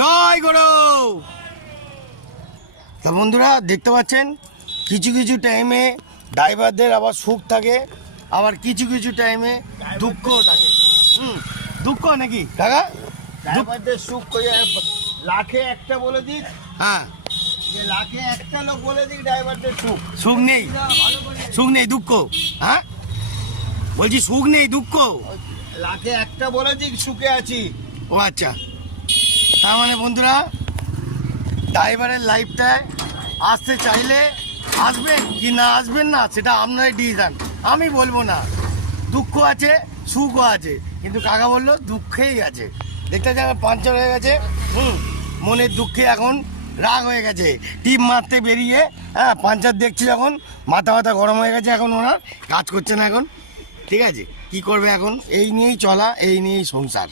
জয় গুরু। তো বন্ধুরা দেখতে পাচ্ছেন কিছু কিছু টাইমে ড্রাইভারদের আবার সুখ থাকে, আবার কিছু কিছু টাইমে দুঃখও থাকে। দুঃখ নাকি কাকা? ড্রাইভারদের সুখ করে লাখে একটা বলে দিক, হ্যাঁ, যে লাখে একটা লোক বলে দিক ড্রাইভারদের সুখ। সুখ নেই, সুখ নেই, দুঃখ। হ্যাঁ বলছি সুখ নেই, দুঃখ। লাখে একটা বলে দিক সুখে আছি। ও আচ্ছা, তার মানে বন্ধুরা ড্রাইভারের লাইফটায় আসতে চাইলে আসবেন কি না আসবেন না সেটা আপনারাই ডিসিশন, আমি বলবো না। দুঃখ আছে, সুখও আছে, কিন্তু কাকা বললো দুঃখেই আছে। দেখতে যাবে পাঞ্চার হয়ে গেছে, মনের দুঃখে এখন রাগ হয়ে গেছে। টিপ মারতে বেরিয়ে পাঞ্চার দেখছি যখন মাথা মাথা গরম হয়ে গেছে, এখন ওনার কাজ করছে না এখন। ঠিক আছে, কি করবে এখন? এই নিয়েই চলা, এই নিয়েই সংসার।